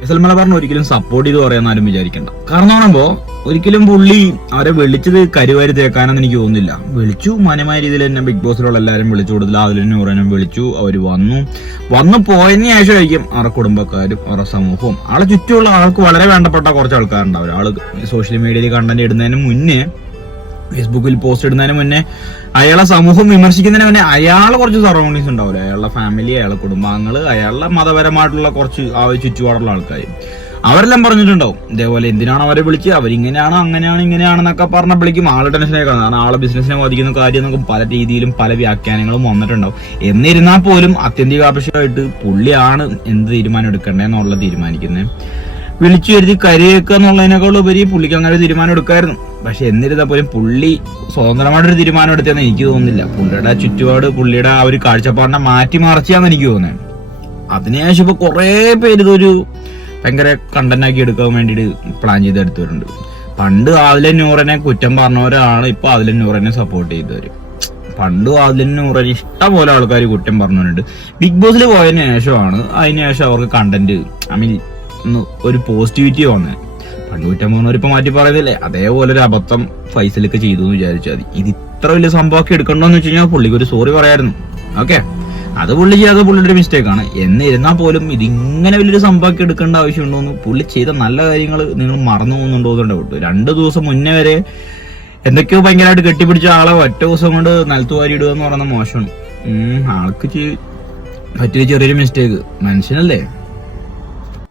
ഫൈസൽ മലബാറിനെ ഒരിക്കലും സപ്പോർട്ട് ചെയ്ത് പറയാനാരും വിചാരിക്കണ്ട. കാരണം പറയുമ്പോ ഒരിക്കലും പുള്ളി അവരെ വിളിച്ചത് കരുവാരി തേക്കാനെന്ന് എനിക്ക് തോന്നുന്നില്ല. വിളിച്ചു മാന്യമായ രീതിയിൽ തന്നെ ബിഗ് ബോസിലുള്ള എല്ലാവരും വിളിച്ചു കൊടുത്തില്ല. അതിൽ നൂറനും വിളിച്ചു, അവര് വന്നു പോയതിന് ശേഷമായിരിക്കും അവരുടെ കുടുംബക്കാരും അവരുടെ സമൂഹവും ആളെ ചുറ്റുമുള്ള ആൾക്ക് വളരെ വേണ്ടപ്പെട്ട കുറച്ച് ആൾക്കാരുണ്ടാവും. ആള് സോഷ്യൽ മീഡിയയിൽ കണ്ടന്റ് ഇടുന്നതിന് മുന്നേ, ഫേസ്ബുക്കിൽ പോസ്റ്റ് ഇടുന്നതിന് മുന്നേ, അയാളെ സമൂഹം വിമർശിക്കുന്നതിന് മുന്നേ അയാളെ കുറച്ച് സറൗണ്ടിങ്സ് ഉണ്ടാവില്ല. അയാളുടെ ഫാമിലി, അയാളുടെ കുടുംബാംഗങ്ങള്, അയാളുടെ മതപരമായിട്ടുള്ള കുറച്ച് ആ ഒരു ചുറ്റുപാടുള്ള ആൾക്കാർ അവരെല്ലാം പറഞ്ഞിട്ടുണ്ടാവും ഇതേപോലെ എന്തിനാണ് അവരെ വിളിച്ച്, അവരിങ്ങനെയാണ് അങ്ങനെയാണ് ഇങ്ങനെയാണെന്നൊക്കെ പറഞ്ഞപ്പോഴേക്കും ആള് ടെൻഷനായി കാണും. കാരണം ആളെ ബിസിനസിനെ ബാധിക്കുന്ന കാര്യം എന്നൊക്കെ പല രീതിയിലും പല വ്യാഖ്യാനങ്ങളും വന്നിട്ടുണ്ടാവും. എന്നിരുന്നാൽ പോലും അത്യന്തികാപേക്ഷികമായിട്ട് പുള്ളിയാണ് എന്ത് തീരുമാനം എടുക്കേണ്ടതെന്നുള്ള തീരുമാനിക്കുന്നത്. വിളിച്ചു വരുത്തി കരയേക്കുക എന്നുള്ളതിനേക്കാൾ ഉപരി പുള്ളിക്ക് അങ്ങനെ ഒരു തീരുമാനം എടുക്കായിരുന്നു. പക്ഷെ എന്നിരുന്നാൽ പോലും പുള്ളി സ്വതന്ത്രമായിട്ടൊരു തീരുമാനം എടുത്തതെന്ന് എനിക്ക് തോന്നുന്നില്ല. പുള്ളിയുടെ ചുറ്റുപാട്, പുള്ളിയുടെ ആ ഒരു കാഴ്ചപ്പാടിനെ മാറ്റിമറിച്ചാന്ന് എനിക്ക് തോന്നുന്നത്. അതിനുശേഷം ഇപ്പൊ കുറെ പേര് ഇതൊരു ഭയങ്കര കണ്ടന്റാക്കി എടുക്കാൻ വേണ്ടിയിട്ട് പ്ലാൻ ചെയ്തെടുത്തവരുണ്ട്. പണ്ട് ആദില നൂറിനെ കുറ്റം പറഞ്ഞവരാണ് ഇപ്പൊ ആദില നൂറിനെ സപ്പോർട്ട് ചെയ്തവര്. പണ്ട് ആദില നൂറിനെ ഇഷ്ടം പോലെ ആൾക്കാർ കുറ്റം പറഞ്ഞവരുണ്ട്. ബിഗ് ബോസിൽ പോയതിനു ശേഷമാണ് അതിനുശേഷം അവർക്ക് കണ്ടന്റ് ഒരു പോസിറ്റിവിറ്റി വന്നത്. പണ്ട് കുറ്റം പറഞ്ഞവരിപ്പോ മാറ്റി പറയുന്നില്ലേ, അതേപോലെ ഒരു അബദ്ധം ഫൈസലൊക്കെ ചെയ്തു എന്ന് വിചാരിച്ചാൽ മതി. ഇത് ഇത്ര വലിയ സംഭവമൊക്കെ എടുക്കണ്ടോന്ന് വെച്ച് കഴിഞ്ഞാൽ പുള്ളിക്ക് ഒരു സോറി പറയായിരുന്നു. ഓക്കെ, അത് പുള്ളി ചെയ്യാതെ പുള്ളിയുടെ ഒരു മിസ്റ്റേക്കാണ്. എന്നിരുന്നാൽ പോലും ഇതിങ്ങനെ വലിയൊരു സംഭവമൊക്കെ എടുക്കേണ്ട ആവശ്യമുണ്ടോന്ന്, പുള്ളി ചെയ്ത നല്ല കാര്യങ്ങൾ നിങ്ങൾ മറന്നു പോകുന്നുണ്ടോന്നുണ്ട്. 2 ദിവസം മുന്നേ വരെ എന്തൊക്കെയോ ഭയങ്കരമായിട്ട് കെട്ടിപ്പിടിച്ച ആളെ ഒറ്റ ദിവസം കൊണ്ട് നിലത്തുവാരി ഇടുക എന്ന് പറയുന്നത് മോശമാണ്. ആൾക്ക് പറ്റിയ ചെറിയൊരു മിസ്റ്റേക്ക്, മനുഷ്യനല്ലേ.